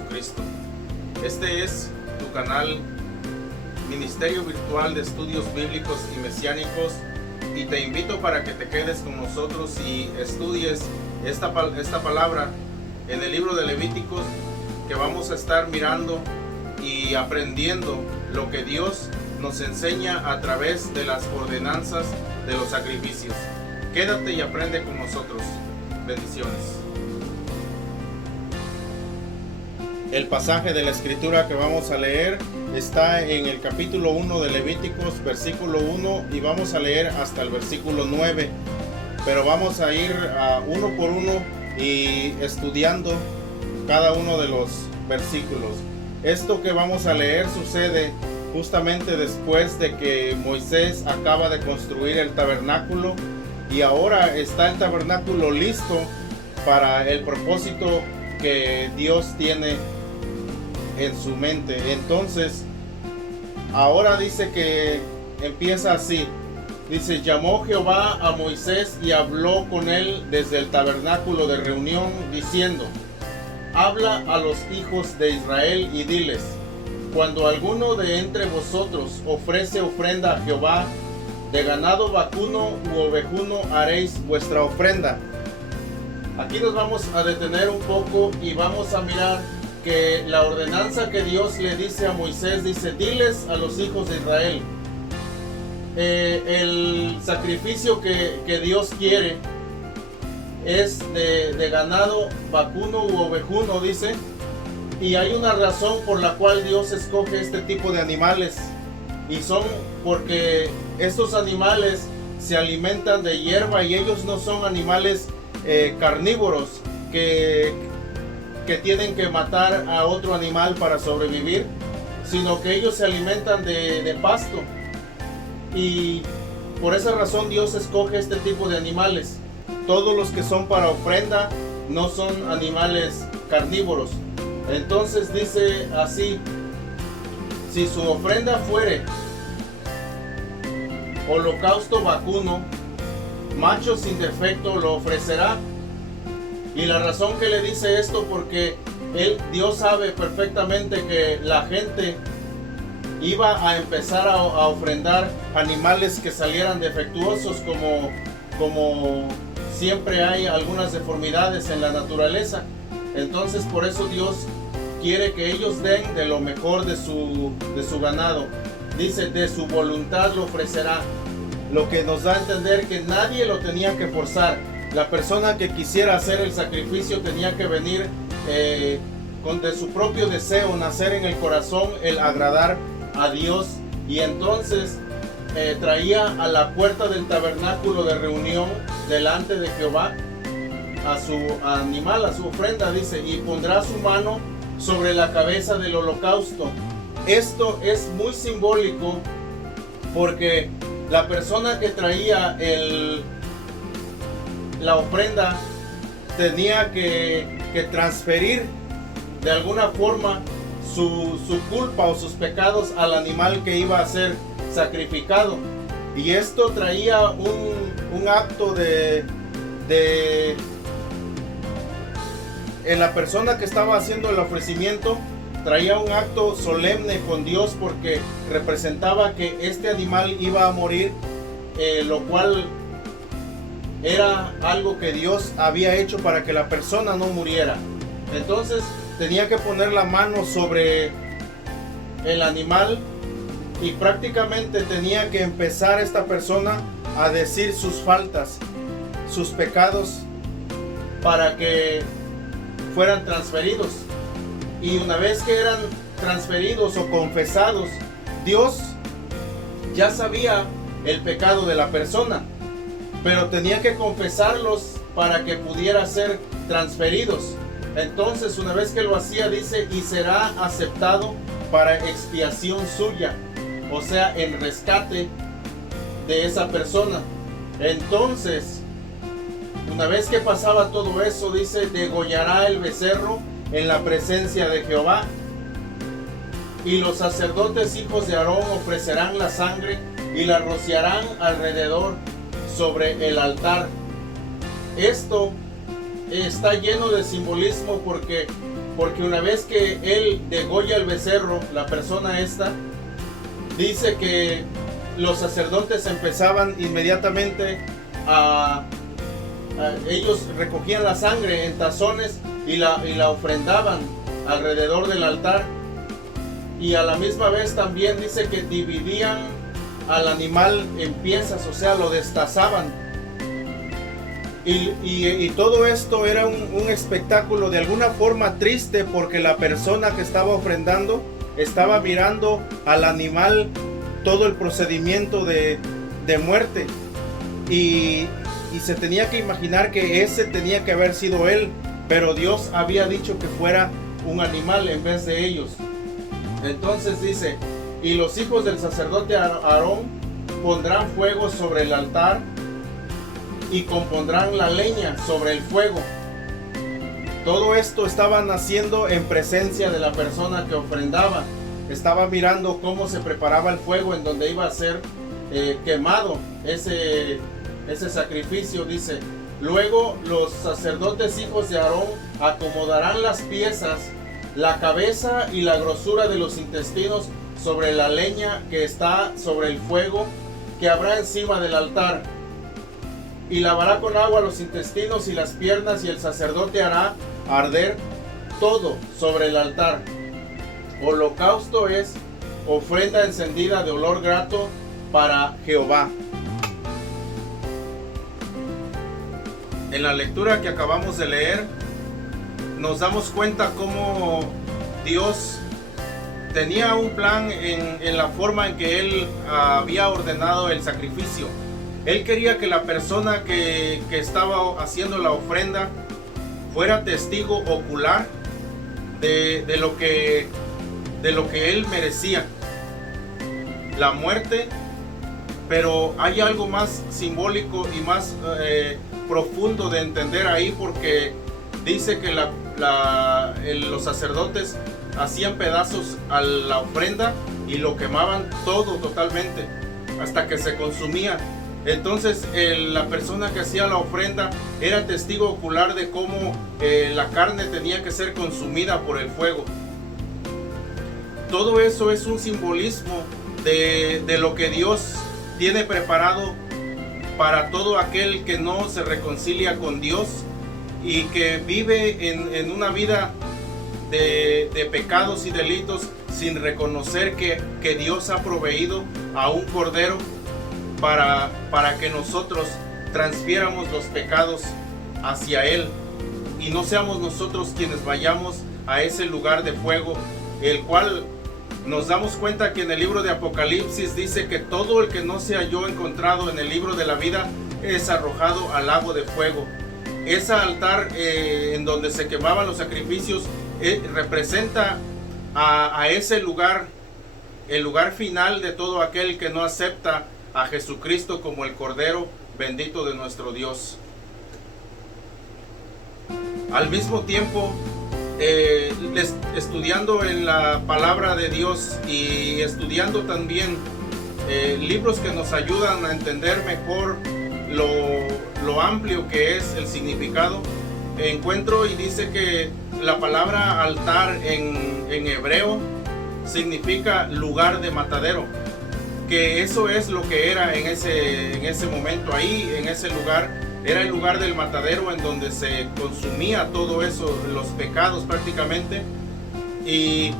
Jesucristo. Este es tu canal Ministerio Virtual de Estudios Bíblicos y Mesiánicos, y te invito para que te quedes con nosotros y estudies esta palabra en el libro de Levíticos, que vamos a estar mirando y aprendiendo lo que Dios nos enseña a través de las ordenanzas de los sacrificios. Quédate y aprende con nosotros. Bendiciones. El pasaje de la escritura que vamos a leer está en el capítulo 1 de Levíticos, versículo 1, y vamos a leer hasta el versículo 9. Pero vamos a ir uno por uno y estudiando cada uno de los versículos. Esto que vamos a leer sucede justamente después de que Moisés acaba de construir el tabernáculo, y ahora está el tabernáculo listo para el propósito que Dios tiene en su mente. Entonces, ahora dice que empieza así. Dice: llamó Jehová a Moisés y habló con él desde el tabernáculo de reunión, diciendo: habla a los hijos de Israel y diles: cuando alguno de entre vosotros ofrece ofrenda a Jehová, de ganado vacuno u ovejuno haréis vuestra ofrenda. Aquí nos vamos a detener un poco y vamos a mirar que la ordenanza que Dios le dice a Moisés, dice: diles a los hijos de Israel. El sacrificio que Dios quiere es de ganado vacuno u ovejuno, dice. Y hay una razón por la cual Dios escoge este tipo de animales, y son porque estos animales se alimentan de hierba, y ellos no son animales carnívoros que tienen que matar a otro animal para sobrevivir, sino que ellos se alimentan de pasto, y por esa razón Dios escoge este tipo de animales. Todos los que son para ofrenda no son animales carnívoros. Entonces dice así: si su ofrenda fuere holocausto vacuno, macho sin defecto lo ofrecerá. Y la razón que le dice esto, porque Dios sabe perfectamente que la gente iba a empezar a ofrendar animales que salieran defectuosos, como siempre hay algunas deformidades en la naturaleza. Entonces por eso Dios quiere que ellos den de lo mejor de su ganado. Dice: de su voluntad lo ofrecerá, lo que nos da a entender que nadie lo tenía que forzar. La persona que quisiera hacer el sacrificio tenía que venir de su propio deseo, nacer en el corazón el agradar a Dios. Y entonces traía a la puerta del tabernáculo de reunión delante de Jehová a su animal, a su ofrenda, dice, y pondrá su mano sobre la cabeza del holocausto. Esto es muy simbólico, porque la persona que traía la ofrenda tenía que transferir de alguna forma su culpa o sus pecados al animal que iba a ser sacrificado. Y esto traía un acto en la persona que estaba haciendo el ofrecimiento, traía un acto solemne con Dios, porque representaba que este animal iba a morir, lo cual era algo que Dios había hecho para que la persona no muriera. Entonces tenía que poner la mano sobre el animal, y prácticamente tenía que empezar esta persona a decir sus faltas, sus pecados, para que fueran transferidos. Y una vez que eran transferidos o confesados, Dios ya sabía el pecado de la persona, pero tenía que confesarlos para que pudiera ser transferidos. Entonces, una vez que lo hacía, dice: y será aceptado para expiación suya, o sea, en rescate de esa persona. Entonces, una vez que pasaba todo eso, dice: degollará el becerro en la presencia de Jehová, y los sacerdotes hijos de Aarón ofrecerán la sangre y la rociarán alrededor sobre el altar. Esto está lleno de simbolismo, porque porque una vez que él degolla el becerro, la persona esta, dice que los sacerdotes empezaban inmediatamente ellos recogían la sangre en tazones y la ofrendaban alrededor del altar, y a la misma vez también dice que dividían al animal en piezas, o sea, lo destazaban. Y todo esto era un espectáculo de alguna forma triste, porque la persona que estaba ofrendando estaba mirando al animal todo el procedimiento de muerte, y se tenía que imaginar que ese tenía que haber sido él, pero Dios había dicho que fuera un animal en vez de ellos. Entonces dice: y los hijos del sacerdote Aarón pondrán fuego sobre el altar y compondrán la leña sobre el fuego. Todo esto estaban haciendo en presencia de la persona que ofrendaba. Estaba mirando cómo se preparaba el fuego en donde iba a ser quemado ese sacrificio. Dice: luego los sacerdotes hijos de Aarón acomodarán las piezas, la cabeza y la grosura de los intestinos sobre la leña que está sobre el fuego que habrá encima del altar, y lavará con agua los intestinos y las piernas, y el sacerdote hará arder todo sobre el altar. Holocausto es ofrenda encendida de olor grato para Jehová. En la lectura que acabamos de leer, nos damos cuenta cómo Dios tenía un plan en la forma en que Él había ordenado el sacrificio. Él quería que la persona que estaba haciendo la ofrenda fuera testigo ocular de lo que Él merecía, la muerte. Pero hay algo más simbólico y más profundo de entender ahí, porque dice que los sacerdotes hacían pedazos a la ofrenda y lo quemaban todo totalmente hasta que se consumía. Entonces la persona que hacía la ofrenda era testigo ocular de cómo la carne tenía que ser consumida por el fuego. Todo eso es un simbolismo de lo que Dios tiene preparado para todo aquel que no se reconcilia con Dios y que vive en una vida de pecados y delitos sin reconocer que Dios ha proveído a un cordero para que nosotros transfiéramos los pecados hacia Él, y no seamos nosotros quienes vayamos a ese lugar de fuego, el cual nos damos cuenta que en el libro de Apocalipsis dice que todo el que no se halló encontrado en el libro de la vida es arrojado al lago de fuego. Ese altar en donde se quemaban los sacrificios representa a ese lugar, el lugar final de todo aquel que no acepta a Jesucristo como el Cordero bendito de nuestro Dios. Al mismo tiempo, estudiando en la palabra de Dios y estudiando también libros que nos ayudan a entender mejor lo amplio que es el significado, encuentro y dice que la palabra altar en hebreo significa lugar de matadero, que eso es lo que era en ese momento. Ahí en ese lugar era el lugar del matadero en donde se consumía todo eso, los pecados prácticamente. Y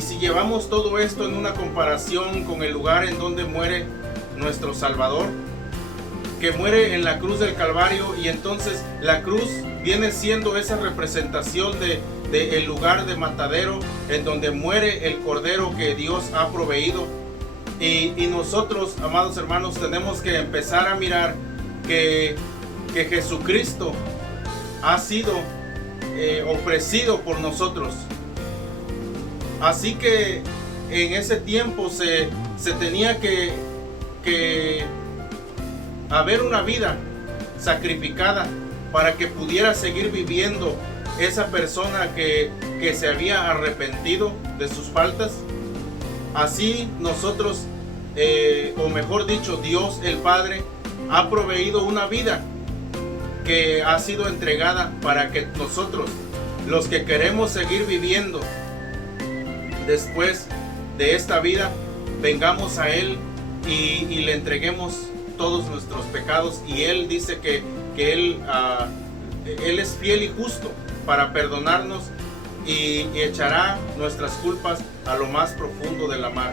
si llevamos todo esto en una comparación con el lugar en donde muere nuestro Salvador, que muere en la cruz del Calvario, y entonces la cruz viene siendo esa representación de el lugar de matadero en donde muere el Cordero que Dios ha proveído. Y nosotros, amados hermanos, tenemos que empezar a mirar que Jesucristo ha sido ofrecido por nosotros. Así que en ese tiempo se tenía que haber una vida sacrificada para que pudiera seguir viviendo esa persona que se había arrepentido de sus faltas. Así nosotros, o mejor dicho, Dios el Padre ha proveído una vida que ha sido entregada para que nosotros los que queremos seguir viviendo después de esta vida, vengamos a Él y le entreguemos todos nuestros pecados, y Él dice que Él es fiel y justo para perdonarnos y echará nuestras culpas a lo más profundo de la mar.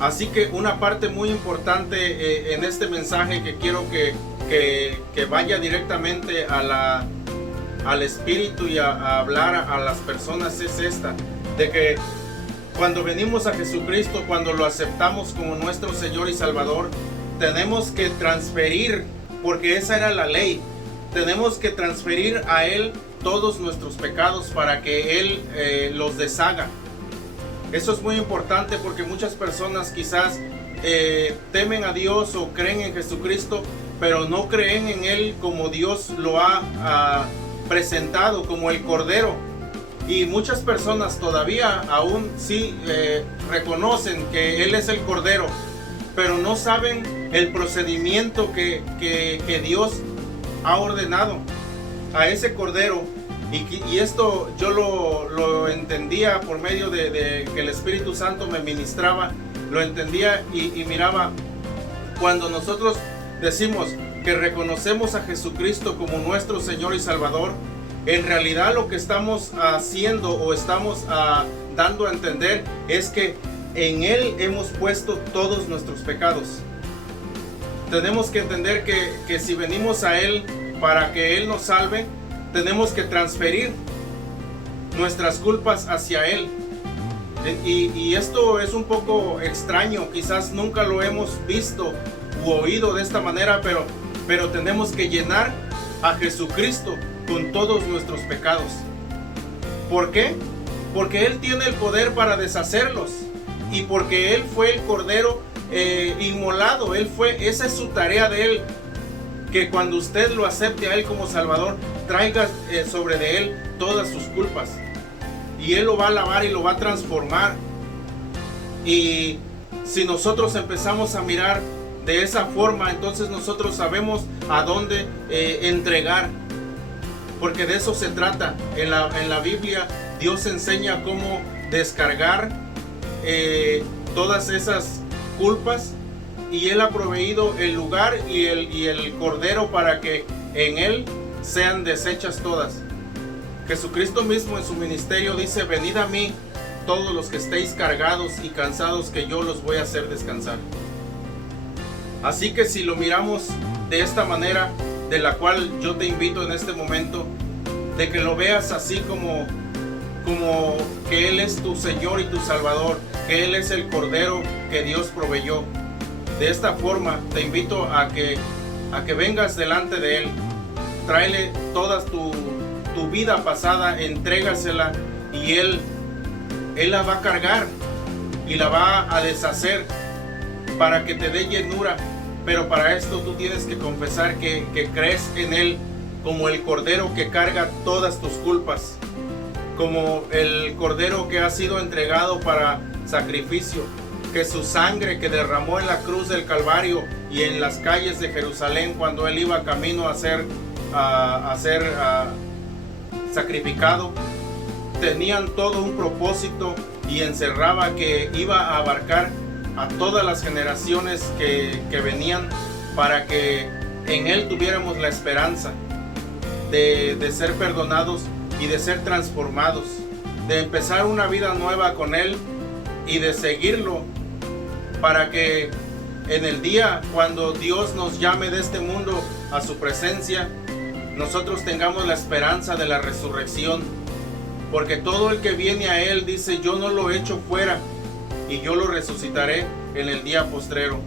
Así que una parte muy importante en este mensaje que quiero que vaya directamente al espíritu y a hablar a las personas es esta, de que cuando venimos a Jesucristo, cuando lo aceptamos como nuestro Señor y Salvador, tenemos que transferir, porque esa era la ley, tenemos que transferir a Él todos nuestros pecados para que Él los deshaga. Eso es muy importante porque muchas personas quizás temen a Dios o creen en Jesucristo, pero no creen en Él como Dios lo ha presentado, como el Cordero. Y muchas personas todavía aún sí reconocen que Él es el Cordero, pero no saben el procedimiento que Dios ha ordenado a ese Cordero. Y esto yo lo entendía por medio de que el Espíritu Santo me ministraba, lo entendía y miraba. Cuando nosotros decimos que reconocemos a Jesucristo como nuestro Señor y Salvador, en realidad lo que estamos haciendo o estamos dando a entender es que en Él hemos puesto todos nuestros pecados. Tenemos que entender que si venimos a Él para que Él nos salve, tenemos que transferir nuestras culpas hacia Él. Y esto es un poco extraño, quizás nunca lo hemos visto u oído de esta manera, pero tenemos que llenar a Jesucristo con todos nuestros pecados. ¿Por qué? Porque Él tiene el poder para deshacerlos, y porque Él fue el Cordero inmolado. Esa es su tarea de Él, que cuando usted lo acepte a Él como Salvador, traiga sobre de Él todas sus culpas, y Él lo va a lavar y lo va a transformar. Y si nosotros empezamos a mirar de esa forma, entonces nosotros sabemos a dónde entregar, porque de eso se trata. En la Biblia Dios enseña cómo descargar todas esas culpas, y Él ha proveído el lugar y el Cordero para que en Él sean deshechas todas. Jesucristo mismo en su ministerio dice: venid a mí todos los que estéis cargados y cansados, que yo los voy a hacer descansar. Así que si lo miramos de esta manera, de la cual yo te invito en este momento, de que lo veas así como que Él es tu Señor y tu Salvador, que Él es el Cordero que Dios proveyó. De esta forma te invito a que vengas delante de Él, tráele toda tu vida pasada, entrégasela, y Él la va a cargar y la va a deshacer para que te dé llenura. Pero para esto tú tienes que confesar que crees en Él como el Cordero que carga todas tus culpas, como el Cordero que ha sido entregado para sacrificio, que su sangre que derramó en la cruz del Calvario y en las calles de Jerusalén cuando Él iba camino a ser sacrificado, tenían todo un propósito, y encerraba que iba a abarcar a todas las generaciones que venían, para que en Él tuviéramos la esperanza de ser perdonados y de ser transformados, de empezar una vida nueva con Él y de seguirlo, para que en el día cuando Dios nos llame de este mundo a su presencia, nosotros tengamos la esperanza de la resurrección. Porque todo el que viene a Él, dice: yo no lo echo fuera, y yo lo resucitaré en el día postrero.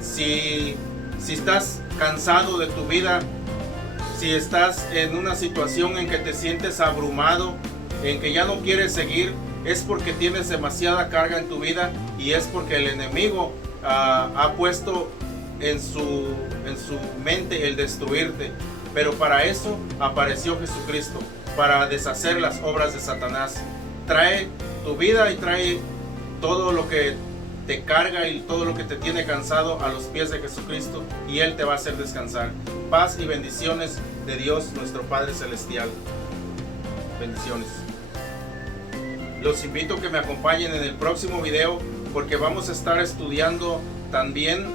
Si estás cansado de tu vida, si estás en una situación en que te sientes abrumado, en que ya no quieres seguir, es porque tienes demasiada carga en tu vida, y es porque el enemigo ha puesto en su mente el destruirte. Pero para eso apareció Jesucristo, para deshacer las obras de Satanás. Trae tu vida y trae todo lo que te carga y todo lo que te tiene cansado a los pies de Jesucristo, y Él te va a hacer descansar. Paz y bendiciones de Dios, nuestro Padre Celestial. Bendiciones. Los invito a que me acompañen en el próximo video, porque vamos a estar estudiando también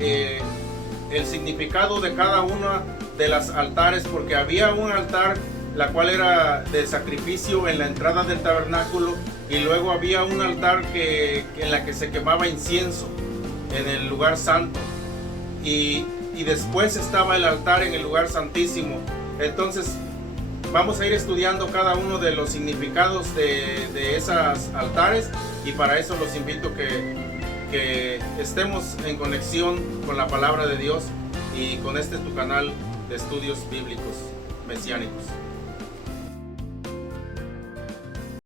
el significado de cada una de las altares, porque había un altar la cual era de sacrificio en la entrada del tabernáculo, y luego había un altar en la que se quemaba incienso en el lugar santo, y después estaba el altar en el lugar santísimo. Entonces vamos a ir estudiando cada uno de los significados de esas altares, y para eso los invito que estemos en conexión con la palabra de Dios y con este tu canal de estudios bíblicos mesiánicos.